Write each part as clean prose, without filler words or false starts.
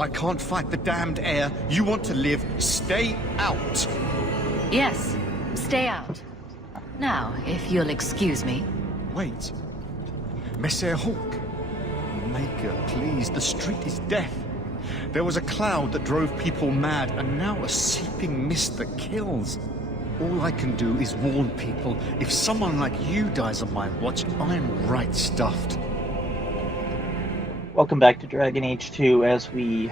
I can't fight the damned air. You want to live, stay out. Yes, stay out. Now, if you'll excuse me. Wait. Messer Hawk. Maker, please, the street is death. There was a cloud that drove people mad, and now a seeping mist that kills. All I can do is warn people. If someone like you dies on my watch, I'm right stuffed. Welcome back to Dragon Age 2 as we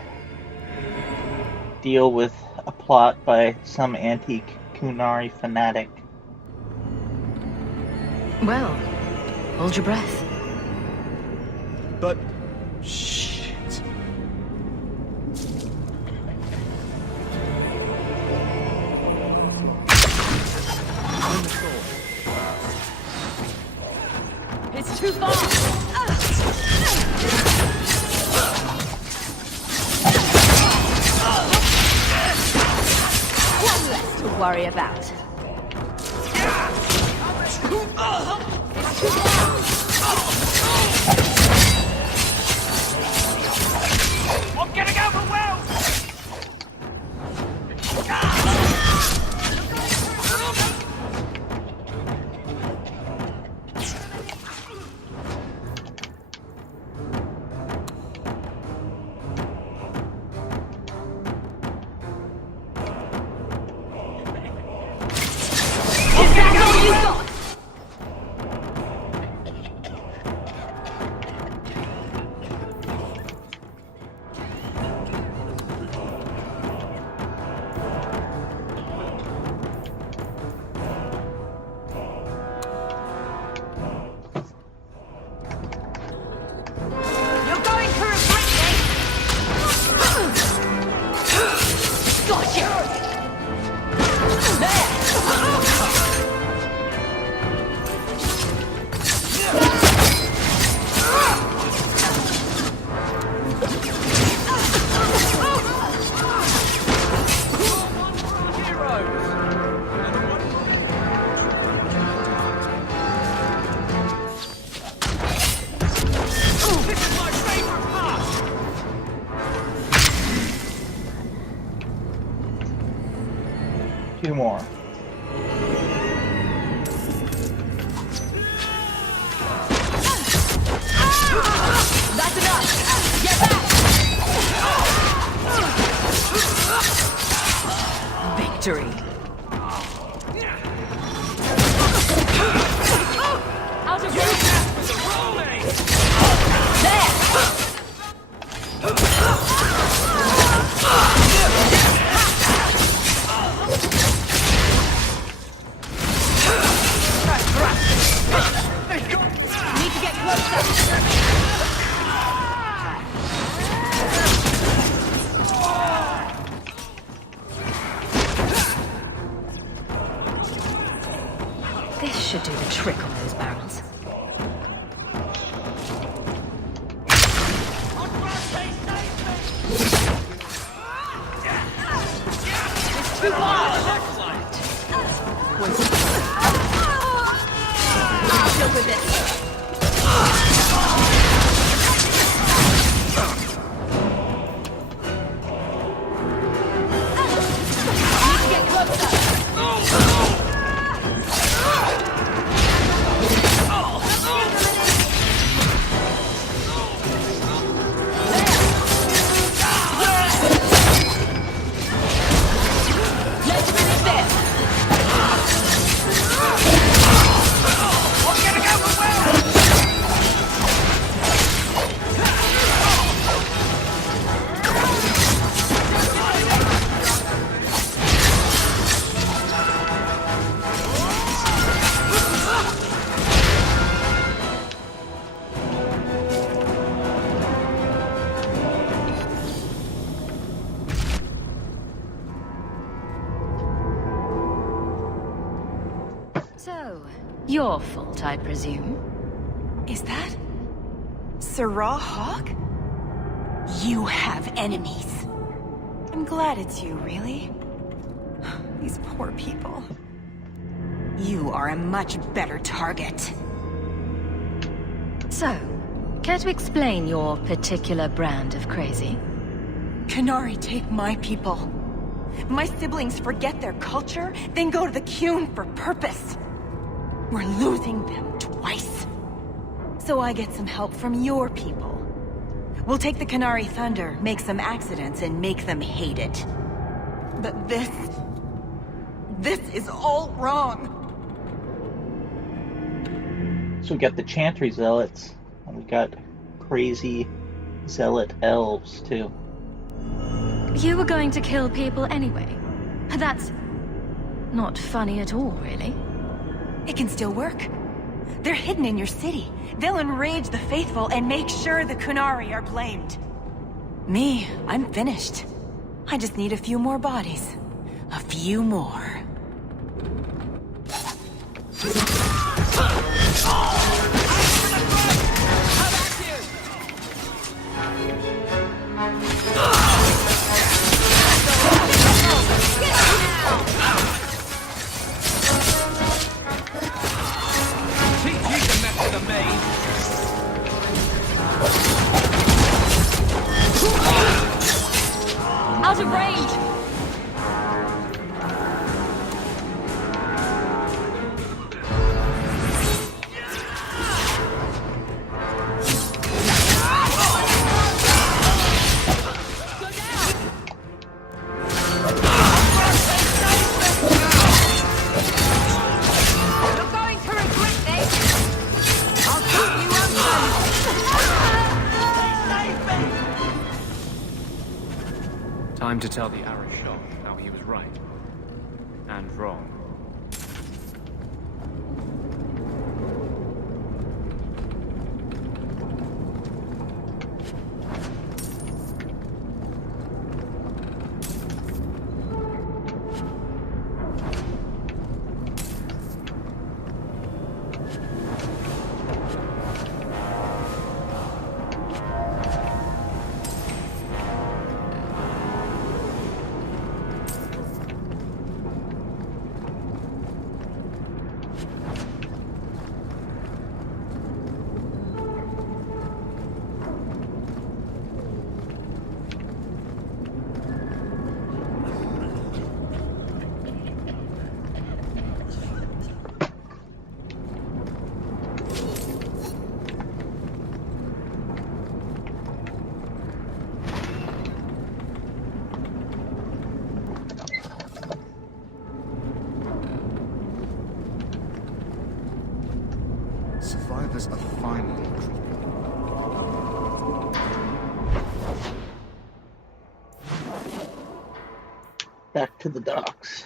deal with a plot by some antique Qunari fanatic. Well, hold your breath. But... shit. It's too far! One less to worry about. I'm getting overwhelmed! Two more. That's enough! Get back! Victory. Out of reach! There! Need to get closer! This should do the trick on those barrels. It's too large! I'll deal with this. Need to get closer. Let's finish this. I'm getting overwhelmed! So, your fault, I presume? Is that Sirrah Hawk? You have enemies. I'm glad it's you, really. These poor people. You are a much better target. So, care to explain your particular brand of crazy? Qunari take my people. My siblings forget their culture, then go to the Qun for purpose. We're losing them twice. So I get some help from your people. We'll take the Qunari thunder, make some accidents, and make them hate it. But this is all wrong. So we got the Chantry Zealots, and we got crazy Zealot elves, too. You were going to kill people anyway. That's not funny at all, really. It can still work. They're hidden in your city. They'll enrage the faithful and make sure the Qunari are blamed. Me, I'm finished. I just need a few more bodies. A few more. Out of range! You're going to regret this! I'll keep you open! Time to tell the Arishok how he was right and wrong. Survivors are finally creeping. Back to the docks.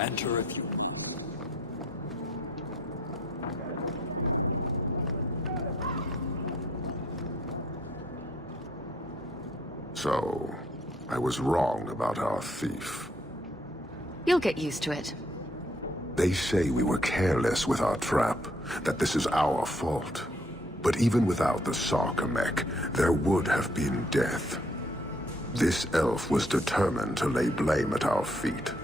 Enter if you... So, I was wrong about our thief. You'll get used to it. They say we were careless with our trap, that this is our fault. But even without the Sarkamek, there would have been death. This elf was determined to lay blame at our feet.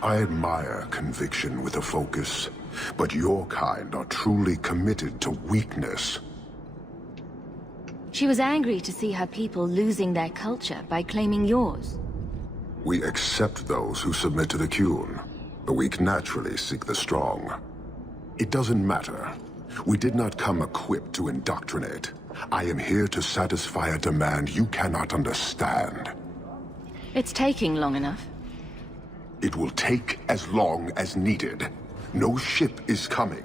I admire conviction with a focus, but your kind are truly committed to weakness. She was angry to see her people losing their culture by claiming yours. We accept those who submit to the Qun. The weak naturally seek the strong. It doesn't matter. We did not come equipped to indoctrinate. I am here to satisfy a demand you cannot understand. It's taking long enough. It will take as long as needed. No ship is coming.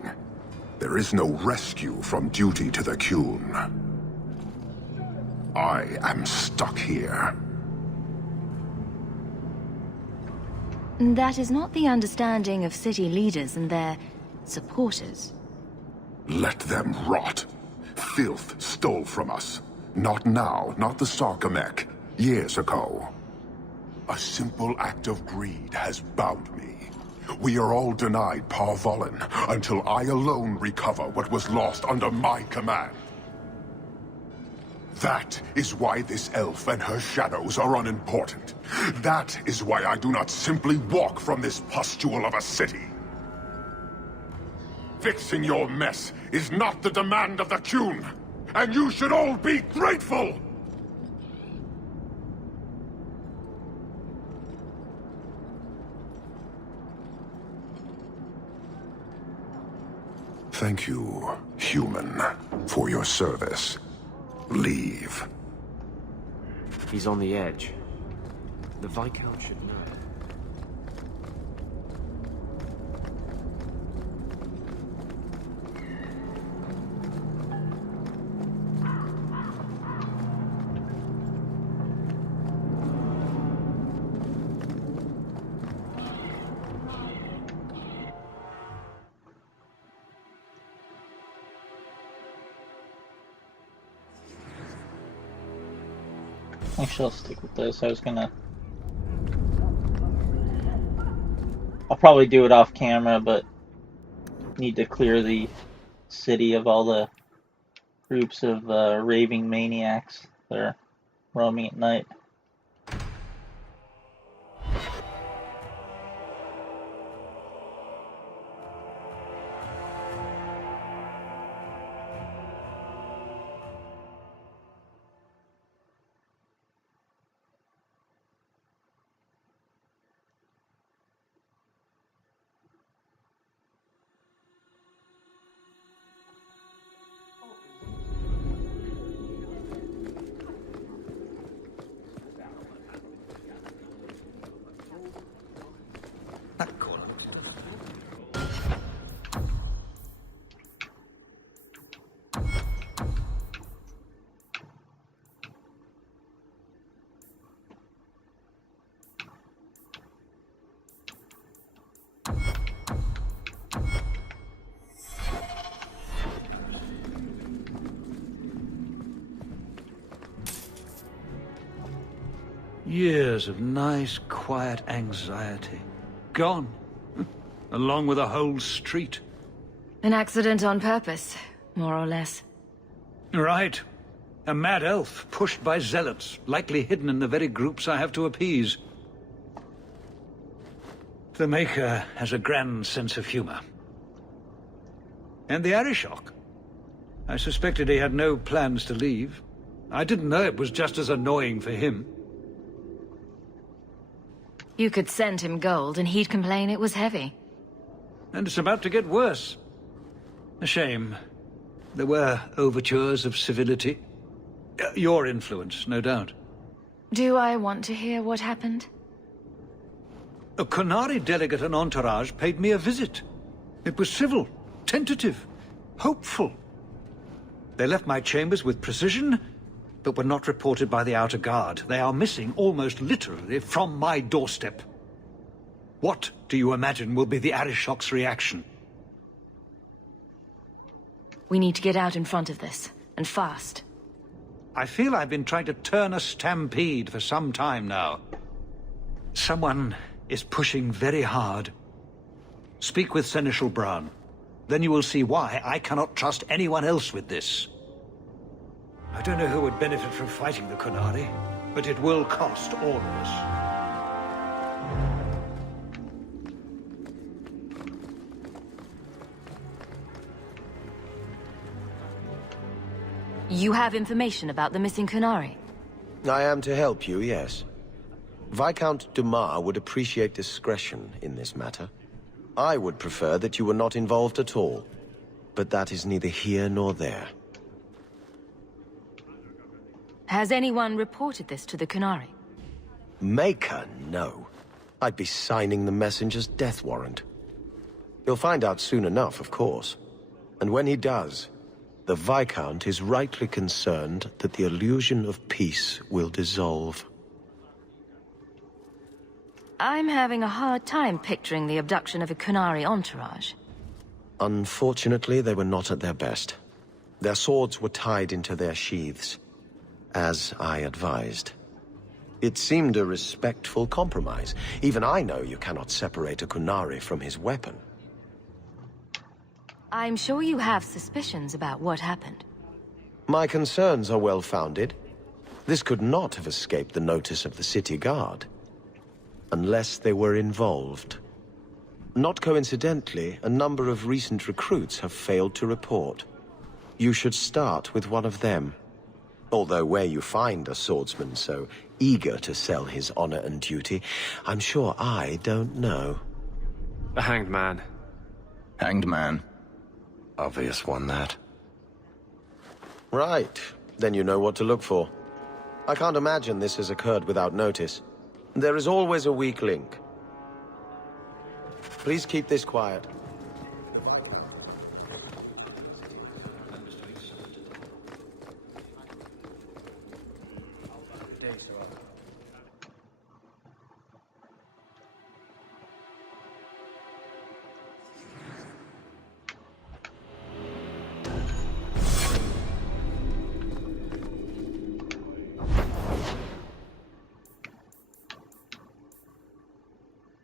There is no rescue from duty to the Qun. I am stuck here. That is not the understanding of city leaders and their supporters. Let them rot. Filth stole from us. Not now, not the Sarkamek. Years ago. A simple act of greed has bound me. We are all denied Parvolin until I alone recover what was lost under my command. That is why this elf and her shadows are unimportant. That is why I do not simply walk from this pustule of a city. Fixing your mess is not the demand of the Qun, and you should all be grateful! Thank you, human, for your service. Leave. He's on the edge. The Viscount should know. Actually, I'll stick with this. I'll probably do it off camera, but need to clear the city of all the groups of raving maniacs that are roaming at night. Years of nice, quiet anxiety. Gone. Along with a whole street. An accident on purpose, more or less. Right. A mad elf pushed by zealots, likely hidden in the very groups I have to appease. The Maker has a grand sense of humor. And the Arishok. I suspected he had no plans to leave. I didn't know it was just as annoying for him. You could send him gold and he'd complain it was heavy. And it's about to get worse. A shame. There were overtures of civility. Your influence, no doubt. Do I want to hear what happened? A Qunari delegate and entourage paid me a visit. It was civil, tentative, hopeful. They left my chambers with precision, but were not reported by the outer guard. They are missing almost literally from my doorstep. What do you imagine will be the Arishok's reaction? We need to get out in front of this, and fast. I feel I've been trying to turn a stampede for some time now. Someone is pushing very hard. Speak with Seneschal Brown. Then you will see why I cannot trust anyone else with this. I don't know who would benefit from fighting the Qunari, but it will cost all of us. You have information about the missing Qunari? I am to help you, yes. Viscount Dumas would appreciate discretion in this matter. I would prefer that you were not involved at all, but that is neither here nor there. Has anyone reported this to the Qunari? Maker, no. I'd be signing the messenger's death warrant. He'll find out soon enough, of course. And when he does, the Viscount is rightly concerned that the illusion of peace will dissolve. I'm having a hard time picturing the abduction of a Qunari entourage. Unfortunately, they were not at their best. Their swords were tied into their sheaths, as I advised. It seemed a respectful compromise. Even I know you cannot separate a Qunari from his weapon. I'm sure you have suspicions about what happened. My concerns are well-founded. This could not have escaped the notice of the city guard. Unless they were involved. Not coincidentally, a number of recent recruits have failed to report. You should start with one of them. Although where you find a swordsman so eager to sell his honor and duty, I'm sure I don't know. The Hanged Man. Hanged Man. Obvious one, that. Right. Then you know what to look for. I can't imagine this has occurred without notice. There is always a weak link. Please keep this quiet.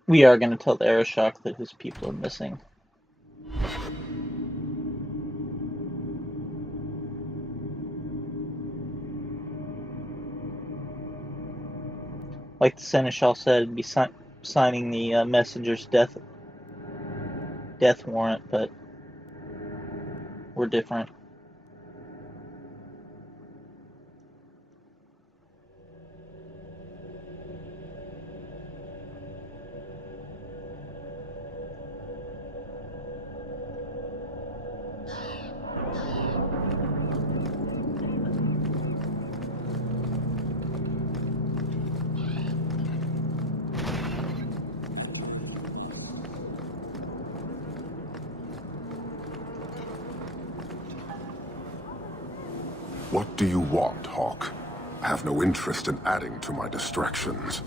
We are going to tell the Arishok that his people are missing. Like the Seneschal said, it'd be signing the messenger's death warrant, but we're different. What do you want, Hawk? I have no interest in adding to my distractions.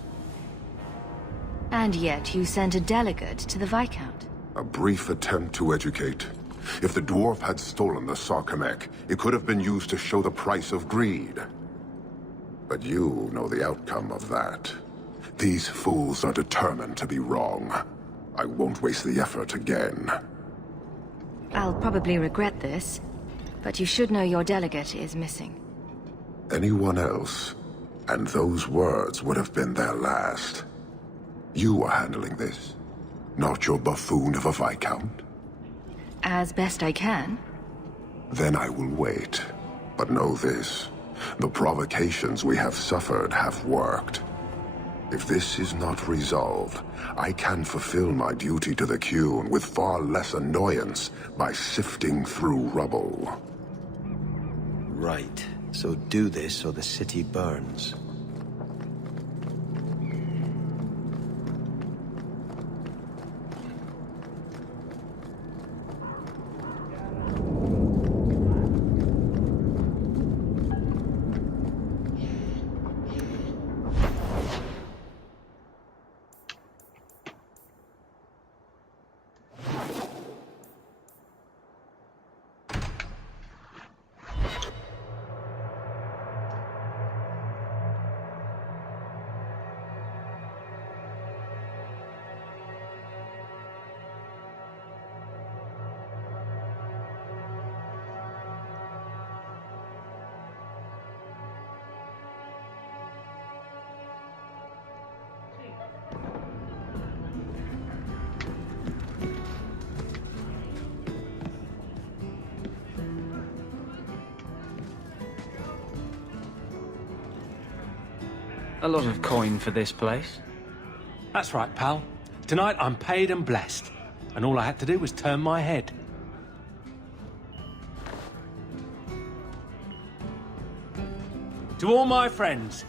And yet you sent a delegate to the Viscount. A brief attempt to educate. If the dwarf had stolen the Sarkamek, it could have been used to show the price of greed. But you know the outcome of that. These fools are determined to be wrong. I won't waste the effort again. I'll probably regret this, but you should know your delegate is missing. Anyone else, and those words would have been their last. You are handling this, not your buffoon of a Viscount. As best I can. Then I will wait. But know this, the provocations we have suffered have worked. If this is not resolved, I can fulfill my duty to the Qun with far less annoyance by sifting through rubble. Right. So do this or the city burns. A lot of coin for this place. That's right, pal. Tonight I'm paid and blessed, and all I had to do was turn my head. To all my friends.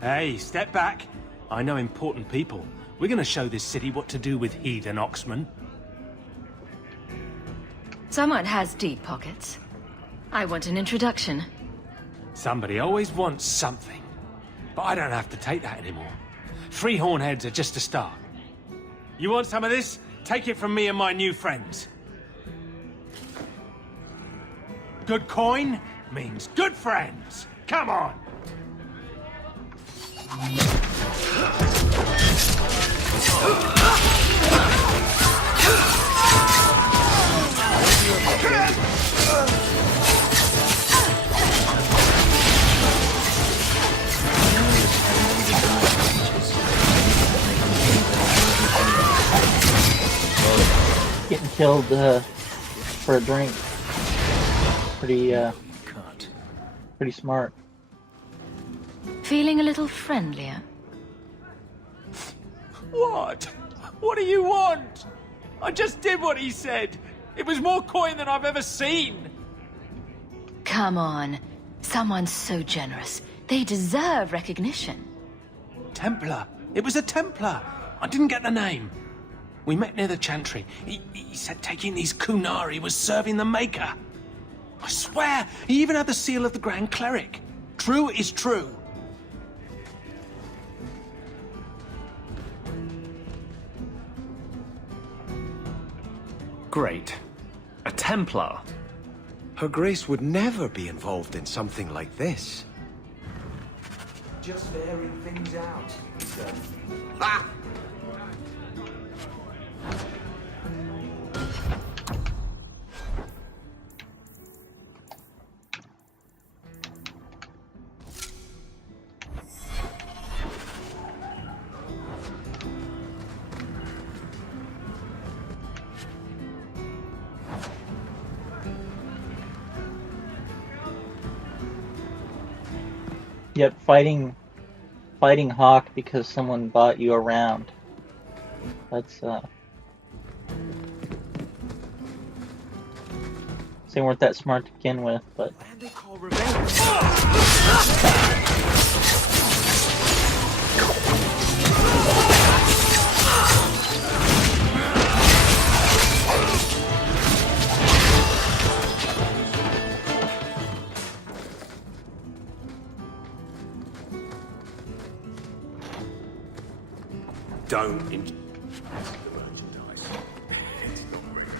Hey, step back. I know important people. We're gonna show this city what to do with heathen oxmen. Someone has deep pockets. I want an introduction. Somebody always wants something. But I don't have to take that anymore. 3 hornheads are just a start. You want some of this? Take it from me and my new friends. Good coin means good friends. Come on! Getting killed for a drink. Pretty smart. Feeling a little friendlier? What? What do you want? I just did what he said. It was more coin than I've ever seen. Come on. Someone's so generous. They deserve recognition. Templar. It was a Templar. I didn't get the name. We met near the Chantry. He said taking these Qunari was serving the Maker. I swear, he even had the seal of the Grand Cleric. True is true. Great. A Templar. Her Grace would never be involved in something like this. Just airing things out, sir. Ha! Yep, fighting Hawk because someone bought you around. That's they weren't that smart to begin with, but They call revenge. Don't the merchandise. It's not ready.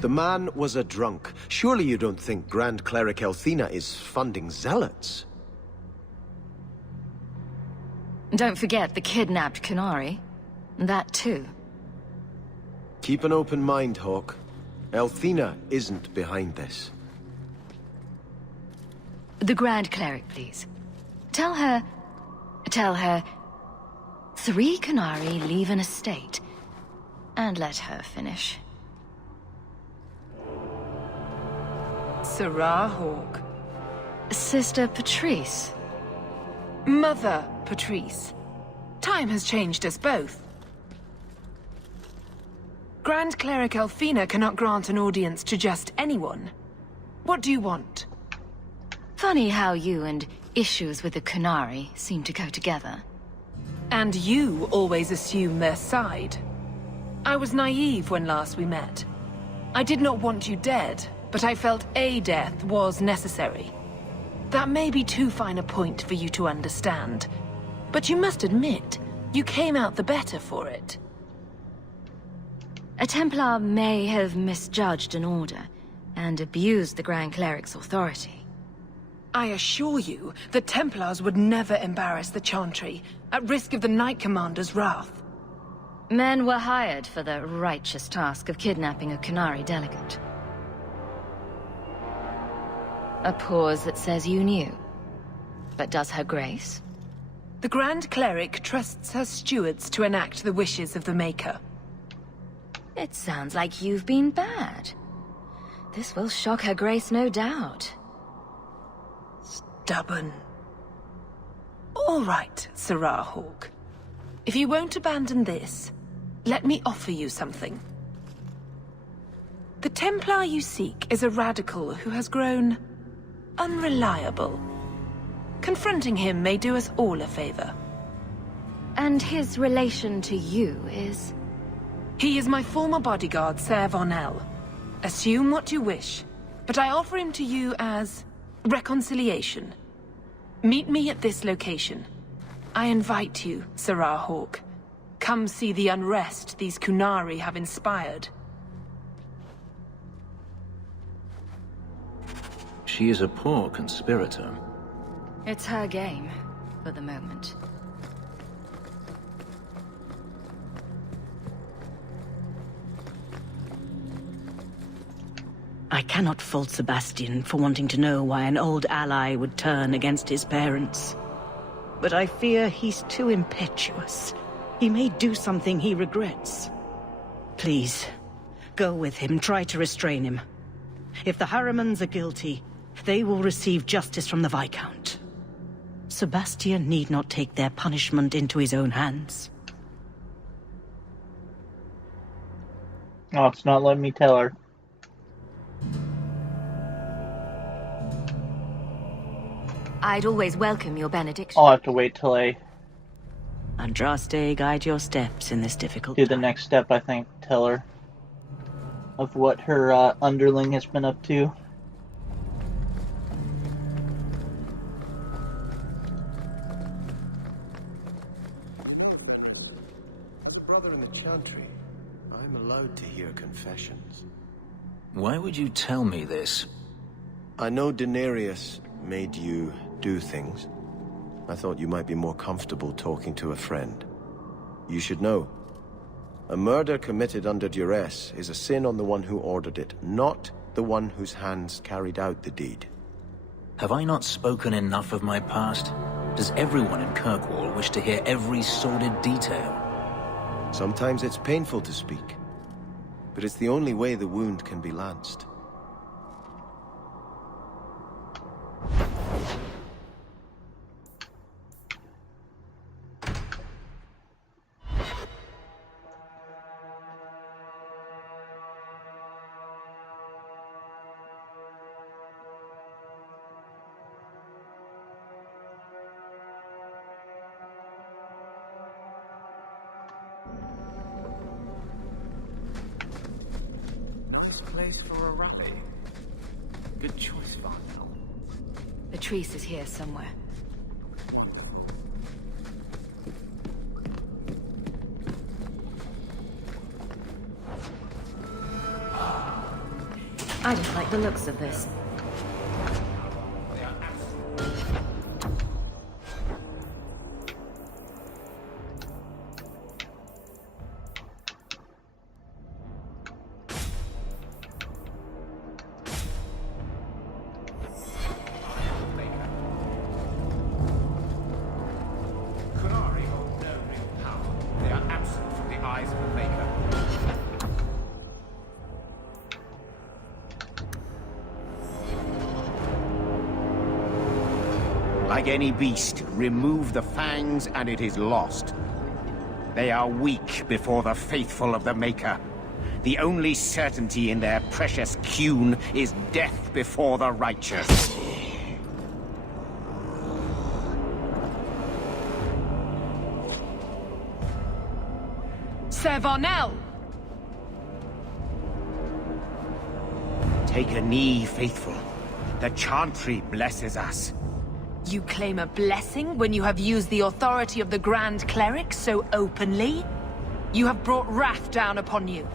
The man was a drunk. Surely you don't think Grand Cleric Elthina is funding zealots? Don't forget the kidnapped Qunari. That too. Keep an open mind, Hawk. Elthina isn't behind this. The Grand Cleric, please. Tell her... 3 Qunari leave an estate. And let her finish. Sarah Hawk. Sister Petrice. Mother Petrice. Time has changed us both. Grand Cleric Elthina cannot grant an audience to just anyone. What do you want? Funny how you and issues with the Qunari seem to go together. And you always assume their side. I was naive when last we met. I did not want you dead, but I felt a death was necessary. That may be too fine a point for you to understand, but you must admit, you came out the better for it. A Templar may have misjudged an order, and abused the Grand Cleric's authority. I assure you, the Templars would never embarrass the Chantry, at risk of the Knight Commander's wrath. Men were hired for the righteous task of kidnapping a Qunari delegate. A pause that says you knew. But does her grace? The Grand Cleric trusts her stewards to enact the wishes of the Maker. It sounds like you've been bad. This will shock her grace, no doubt. Stubborn. All right, Sarah Hawk. If you won't abandon this, let me offer you something. The Templar you seek is a radical who has grown unreliable. Confronting him may do us all a favor. And his relation to you is? He is my former bodyguard, Ser Vonel. Assume what you wish, but I offer him to you as reconciliation. Meet me at this location. I invite you, Sarah Hawk. Come see the unrest these Qunari have inspired. She is a poor conspirator. It's her game, for the moment. I cannot fault Sebastian for wanting to know why an old ally would turn against his parents. But I fear he's too impetuous. He may do something he regrets. Please, go with him, try to restrain him. If the Harrimans are guilty, they will receive justice from the Viscount. Sebastian need not take their punishment into his own hands. Oh, it's not letting me tell her. I'd always welcome your benediction. I'll have to wait till I Andraste, guide your steps in this difficult do the next step, I think, tell her of what her underling has been up to. Brother in the Chantry, I'm allowed to hear confessions. Why would you tell me this? I know Denarius made you do things. I thought you might be more comfortable talking to a friend. You should know. A murder committed under duress is a sin on the one who ordered it, not the one whose hands carried out the deed. Have I not spoken enough of my past? Does everyone in Kirkwall wish to hear every sordid detail? Sometimes it's painful to speak, but it's the only way the wound can be lanced. Place for a rally. Good choice, Varnell. Petrice is here somewhere. I don't like the looks of this. Like any beast, remove the fangs and it is lost. They are weak before the faithful of the Maker. The only certainty in their precious Qun is death before the righteous. Sir Varnell! Take a knee, faithful. The Chantry blesses us. You claim a blessing when you have used the authority of the Grand Cleric so openly? You have brought wrath down upon you.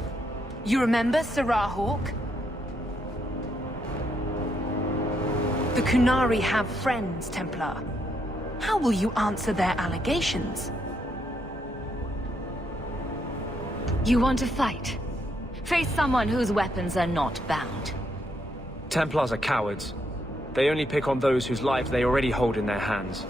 You remember Sirrah Hawk? The Qunari have friends, Templar. How will you answer their allegations? You want to fight? Face someone whose weapons are not bound. Templars are cowards. They only pick on those whose lives they already hold in their hands.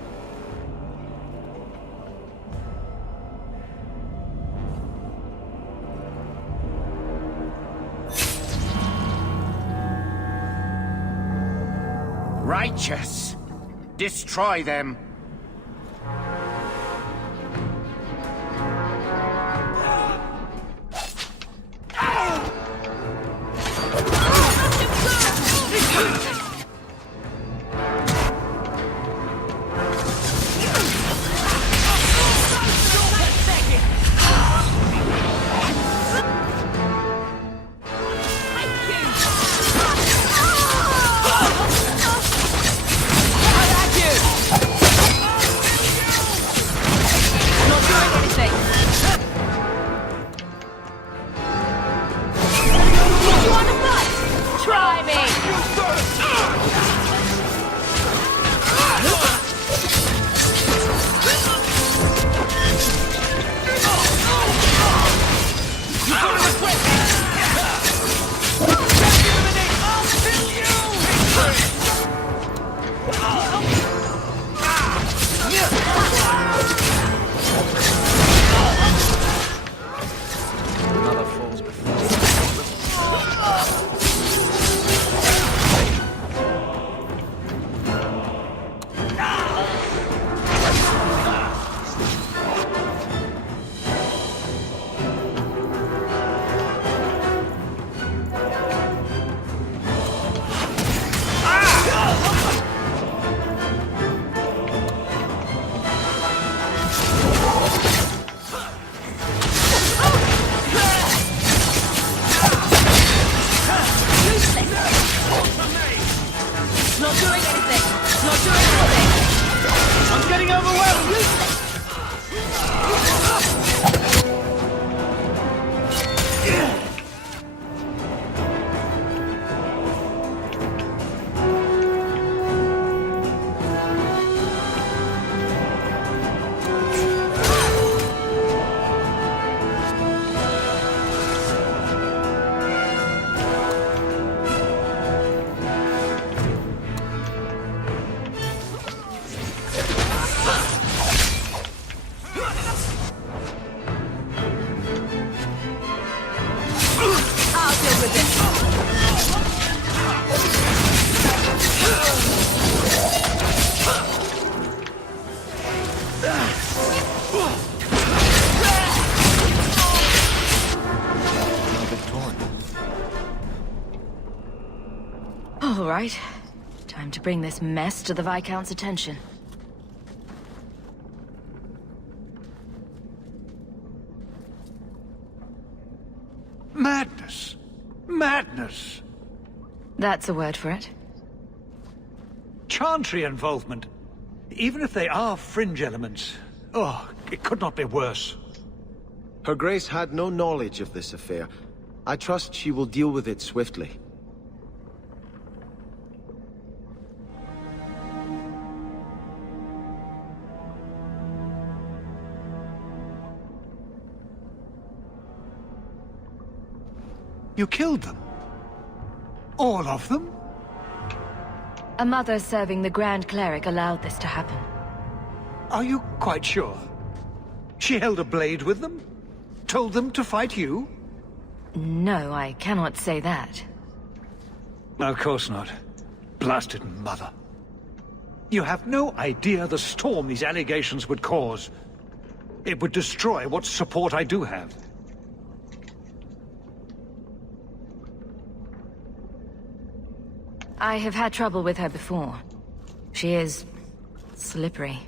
Righteous! Destroy them! All right. Time to bring this mess to the Viscount's attention. Madness! Madness! That's a word for it. Chantry involvement. Even if they are fringe elements. Oh, it could not be worse. Her Grace had no knowledge of this affair. I trust she will deal with it swiftly. You killed them? All of them? A mother serving the Grand Cleric allowed this to happen. Are you quite sure? She held a blade with them? Told them to fight you? No, I cannot say that. Of course not. Blasted mother. You have no idea the storm these allegations would cause. It would destroy what support I do have. I have had trouble with her before. She is slippery.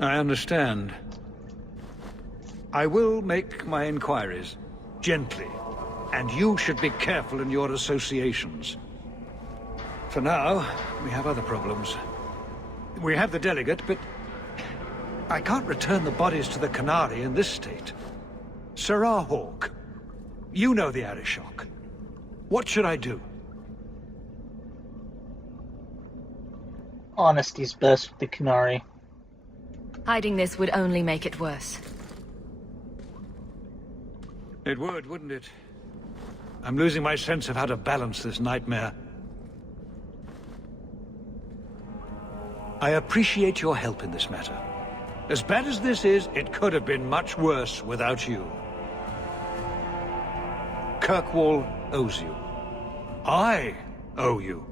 I understand. I will make my inquiries, gently, and you should be careful in your associations. For now, we have other problems. We have the delegate, but I can't return the bodies to the Qunari in this state. Sirrah Hawk, you know the Arishok. What should I do? Honesty's best with the Qunari. Hiding this would only make it worse. It would, wouldn't it? I'm losing my sense of how to balance this nightmare. I appreciate your help in this matter. As bad as this is, it could have been much worse without you. Kirkwall owes you. I owe you.